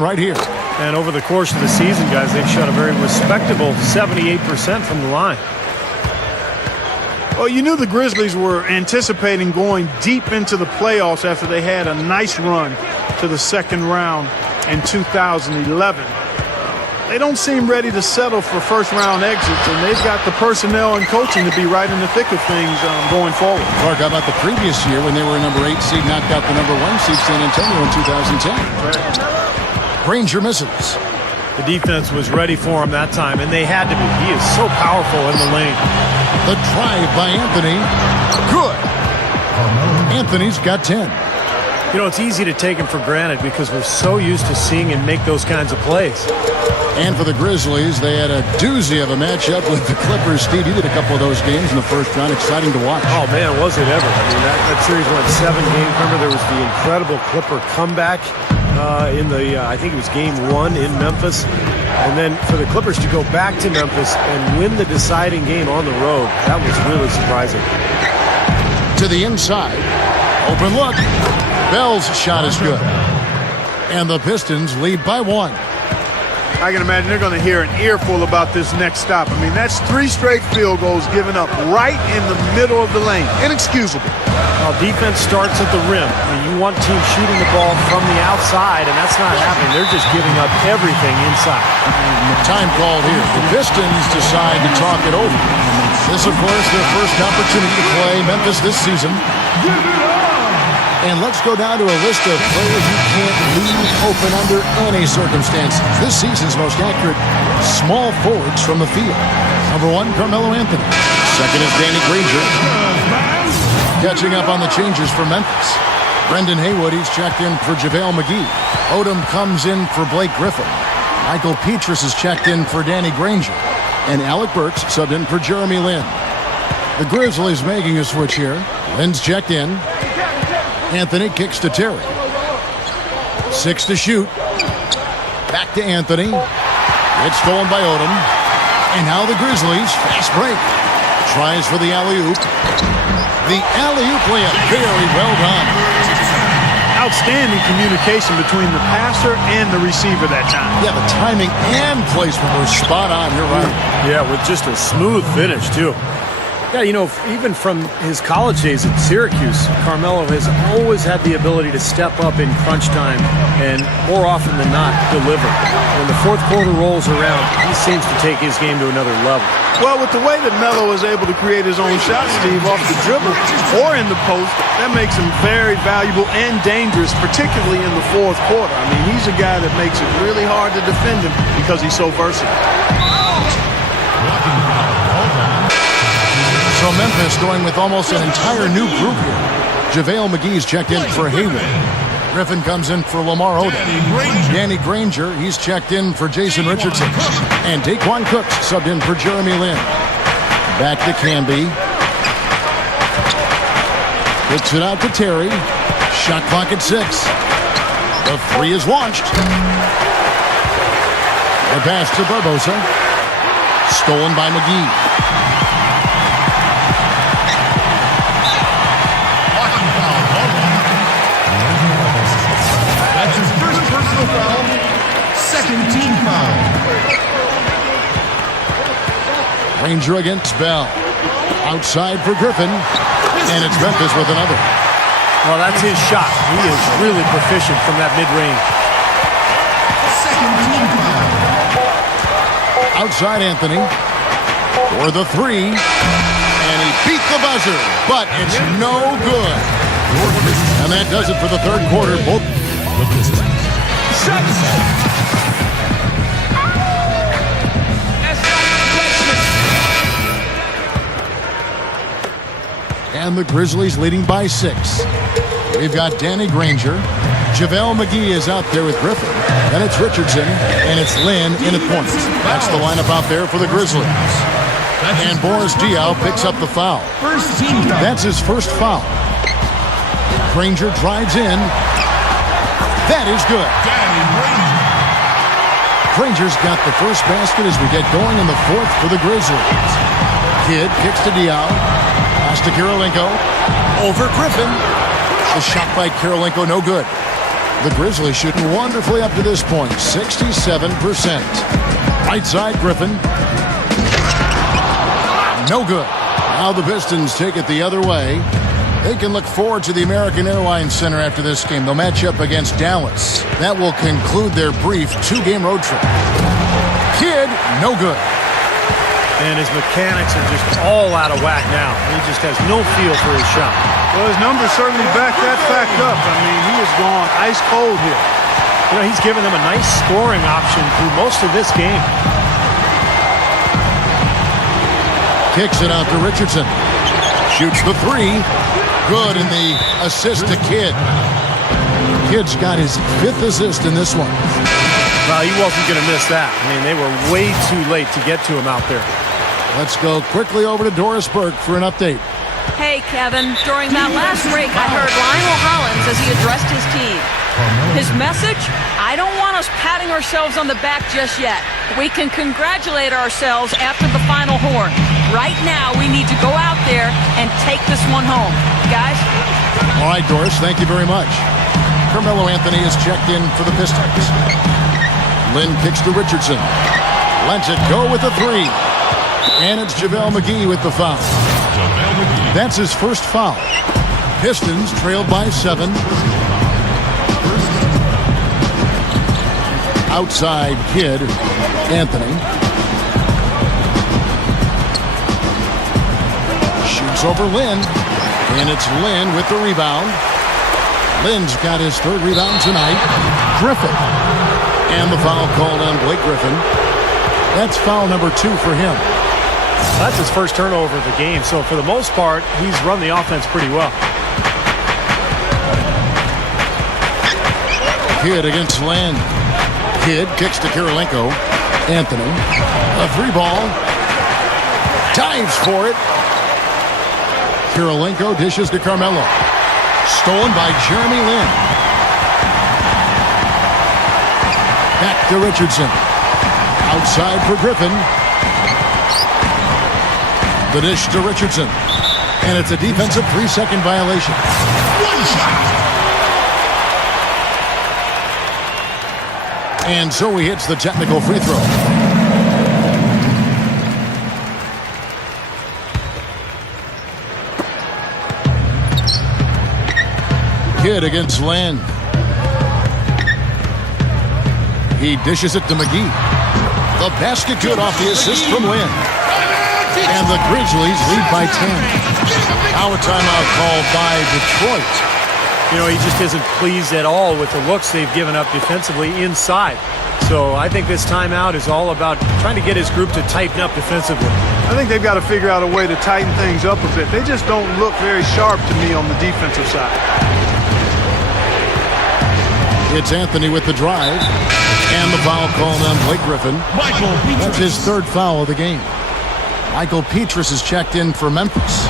right here. And over the course of the season, guys, they've shot a very respectable 78% from the line. Well, you knew the Grizzlies were anticipating going deep into the playoffs after they had a nice run to the second round in 2011. They don't seem ready to settle for first-round exits, and they've got the personnel and coaching to be right in the thick of things going forward. Clark, how about the previous year when they were a number 8 seed, knocked out the number 1 seed San Antonio in 2010? Granger misses. The defense was ready for him that time, and they had to be. He is so powerful in the lane. The drive by Anthony. Good. Anthony's got 10. You know, it's easy to take him for granted because we're so used to seeing him make those kinds of plays. And for the Grizzlies, they had a doozy of a matchup with the Clippers. Steve, you did a couple of those games in the first round. Exciting to watch. Oh, man, was it ever. I mean, that series went 7 games. Remember, there was the incredible Clipper comeback in the, I think it was game 1 in Memphis. And then for the Clippers to go back to Memphis and win the deciding game on the road, that was really surprising. To the inside. Open look. Bell's shot is good. And the Pistons lead by 1. I can imagine they're going to hear an earful about this next stop. I mean, that's 3 straight field goals given up right in the middle of the lane. Inexcusable. Well, defense starts at the rim. I mean, you want teams shooting the ball from the outside, and that's not happening. They're just giving up everything inside. Time called here. The Pistons decide to talk it over. This, of course, their first opportunity to play Memphis this season. And let's go down to a list of players you can't leave open under any circumstances. This season's most accurate small forwards from the field. Number 1, Carmelo Anthony. Second is Danny Granger. Catching up on the changes for Memphis. Brendan Haywood, he's checked in for JaVale McGee. Odom comes in for Blake Griffin. Michael Petrus is checked in for Danny Granger. And Alec Burks subbed in for Jeremy Lin. The Grizzlies making a switch here. Lin's checked in. Anthony kicks to Terry. 6 to shoot. Back to Anthony. It's stolen by Odom. And now the Grizzlies, fast break. Tries for the alley-oop. The alley-oop layup, very well done. Outstanding communication between the passer and the receiver that time. Yeah, the timing and placement were spot on. You're right. Yeah, with just a smooth finish, too. Yeah, you know, even from his college days at Syracuse, Carmelo has always had the ability to step up in crunch time and more often than not deliver. When the fourth quarter rolls around, he seems to take his game to another level. Well, with the way that Melo is able to create his own shot, Steve, off the dribble or in the post, that makes him very valuable and dangerous, particularly in the fourth quarter. I mean, he's a guy that makes it really hard to defend him because he's so versatile. So Memphis going with almost an entire new group here. JaVale McGee's checked in for Haywood. Griffin comes in for Lamar Odom. Danny Granger, he's checked in for Jason Richardson. And Daquan Cooks subbed in for Jeremy Lin. Back to Camby. Kicks it out to Terry. Shot clock at 6. The 3 is launched. The pass to Barbosa. Stolen by McGee. Second team foul. Granger against Bell. Outside for Griffin. And it's Memphis with another. Well, that's his shot. He is really proficient from that mid-range. Second team foul. Outside Anthony. For the 3. And he beat the buzzer. But it's no good. And that does it for the third quarter. Both. And the Grizzlies leading by 6. We've got Danny Granger. JaVale McGee is out there with Griffin. Then it's Richardson. And it's Lin in at point. That's the lineup out there for the Grizzlies. And Boris Diaw picks up the foul. That's his first foul. Granger drives in. That is good. Granger's got the first basket as we get going in the fourth for the Grizzlies. Kidd kicks to Diaw. Pass to Kirilenko. Over Griffin. The shot by Kirilenko, no good. The Grizzlies shooting wonderfully up to this point, 67%. Right side, Griffin. No good. Now the Pistons take it the other way. They can look forward to the American Airlines Center after this game. They'll match up against Dallas. That will conclude their brief 2-game road trip. Kidd, no good. And his mechanics are just all out of whack now. He just has no feel for his shot. Well, his numbers certainly back that fact up. I mean, he has gone ice cold here. You know, he's given them a nice scoring option through most of this game. Kicks it out to Richardson. Shoots the three. Good in the assist to Kidd. Kidd's got his 5th assist in this one. Well, he wasn't going to miss that. I mean, they were way too late to get to him out there. Let's go quickly over to Doris Burke for an update. Hey, Kevin. During that last break, I heard Lionel Hollins as he addressed his team. His message? I don't want us patting ourselves on the back just yet. We can congratulate ourselves after the final horn. Right now, we need to go out there and take this one home. Guys? All right, Doris, thank you very much. Carmelo Anthony is checked in for the Pistons. Lynn kicks to Richardson. Lets it go with the three. And it's JaVale McGee with the foul. That's his first foul. Pistons trailed by 7. Outside Kidd, Anthony. Shoots over Lynn. And it's Lynn with the rebound. Lynn's got his 3rd rebound tonight. Griffin. And the foul called on Blake Griffin. That's foul number 2 for him. That's his first turnover of the game, so for the most part, he's run the offense pretty well. Kidd against Land. Kidd kicks to Kirilenko. Anthony. A 3-ball. Dives for it. Kirilenko dishes to Carmelo. Stolen by Jeremy Lin. Back to Richardson. Outside for Griffin. The dish to Richardson. And it's a defensive 3-second violation. One shot. And so he hits the technical free throw. Kidd against Land. He dishes it to McGee. The basket good off the assist from Lynn. And the Grizzlies lead by 10. Now a timeout called by Detroit. You know, he just isn't pleased at all with the looks they've given up defensively inside. So I think this timeout is all about trying to get his group to tighten up defensively. I think they've got to figure out a way to tighten things up a bit. They just don't look very sharp to me on the defensive side. It's Anthony with the drive. And the foul called on Blake Griffin. That's his 3rd foul of the game. Michael Petrus is checked in for Memphis.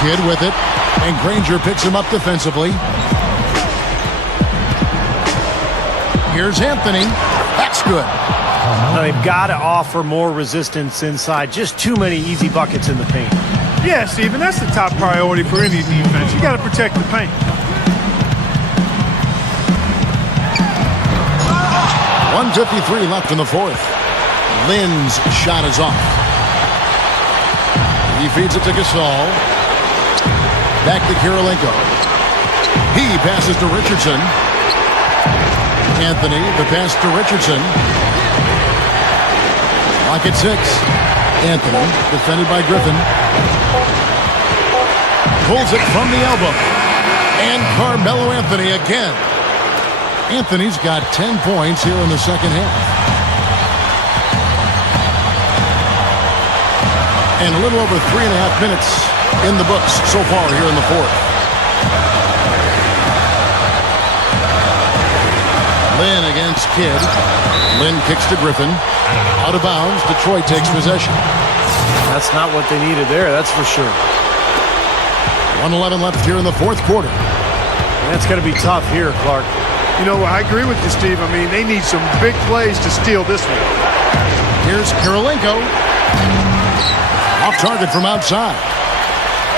Kidd with it. And Granger picks him up defensively. Here's Anthony. That's good. Now they've got to offer more resistance inside. Just too many easy buckets in the paint. Yeah, Steven, that's the top priority for any defense. You got to protect the paint. 1:53 left in the 4th. Lynn's shot is off. He feeds it to Gasol. Back to Kirilenko. He passes to Richardson. Anthony, the pass to Richardson. Clock at 6. Anthony, defended by Griffin. Pulls it from the elbow. And Carmelo Anthony again. Anthony's got 10 points here in the second half. And a little over 3.5 minutes in the books so far here in the 4th. Lynn against Kidd. Lynn kicks to Griffin. Out of bounds. Detroit takes possession. That's not what they needed there, that's for sure. 1:11 left here in the 4th quarter. That's going to be tough here, Clark. You know, I agree with you, Steve. I mean, they need some big plays to steal this one. Here's Kirilenko. Off target from outside.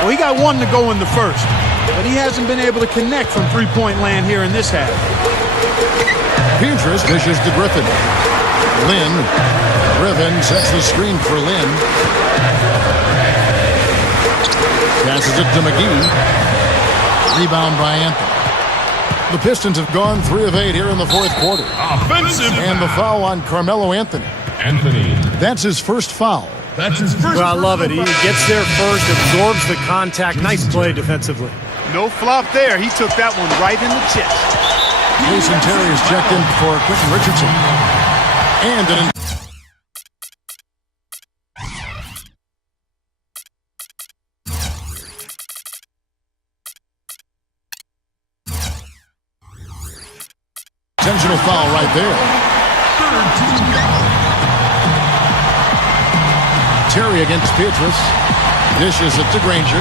Well, he got one to go in the first. but he hasn't been able to connect from three-point land here in this half. Petras dishes to Griffin. Lynn. Griffin sets the screen for Lynn. Passes it to McGee. Rebound by Anthony. The Pistons have gone 3 of 8 here in the fourth quarter. Offensive And the foul on Carmelo Anthony. That's his first foul. That's his first. Well, I love it. He gets there first, absorbs the contact. Nice play defensively. No flop there. He took that one right in the chest. Jason Terry is checked in for Quentin Richardson. And an intentional foul right there. Terry against Petras. Dishes it to Granger.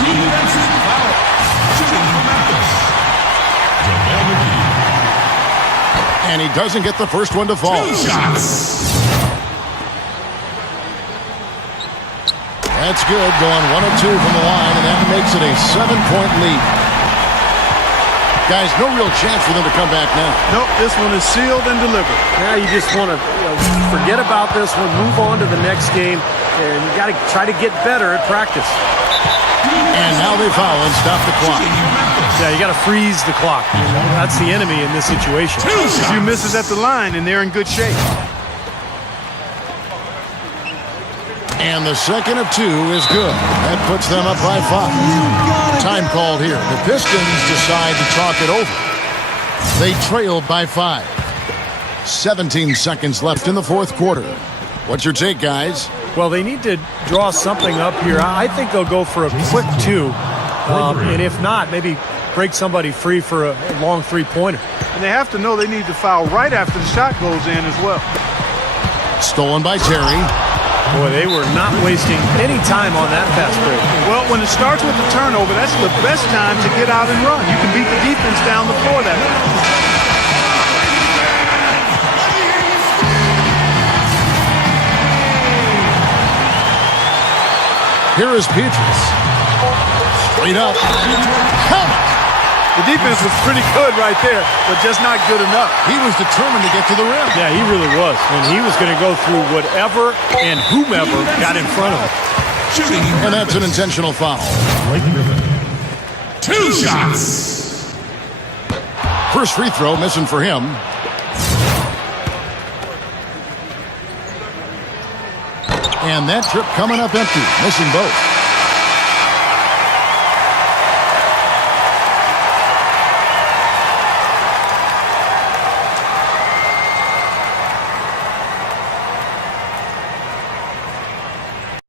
Defensive foul. Shooting from Memphis. And he doesn't get the first one to fall. 2 shots. That's good. Going 1 of 2 from the line, and that makes it a 7-point lead. Guys, no real chance for them to come back now. Nope, this one is sealed and delivered. Now you just want to forget about this one, move on to the next game, and you got to try to get better at practice. And now they foul and stop the clock. Yeah, you got to freeze the clock. You know, that's the enemy in this situation. A few misses at the line, and they're in good shape. And the second of 2 is good. That puts them up by 5. Time called here. The Pistons decide to talk it over. They trail by 5. 17 seconds left in the fourth quarter. What's your take, guys? Well, they need to draw something up here. I think they'll go for a quick 2. And if not, maybe break somebody free for a long three-pointer. And they have to know they need to foul right after the shot goes in as well. Stolen by Terry. Boy, they were not wasting any time on that fast break. Well, when it starts with the turnover, that's the best time to get out and run. You can beat the defense down the floor that way. Here is Petras. Straight up. Count it. The defense was pretty good right there, but just not good enough. He was determined to get to the rim. Yeah, he really was. And he was going to go through whatever and whomever got in front of him. Shooting. And that's an intentional foul. 2 shots. First free throw missing for him. And that trip coming up empty, missing both.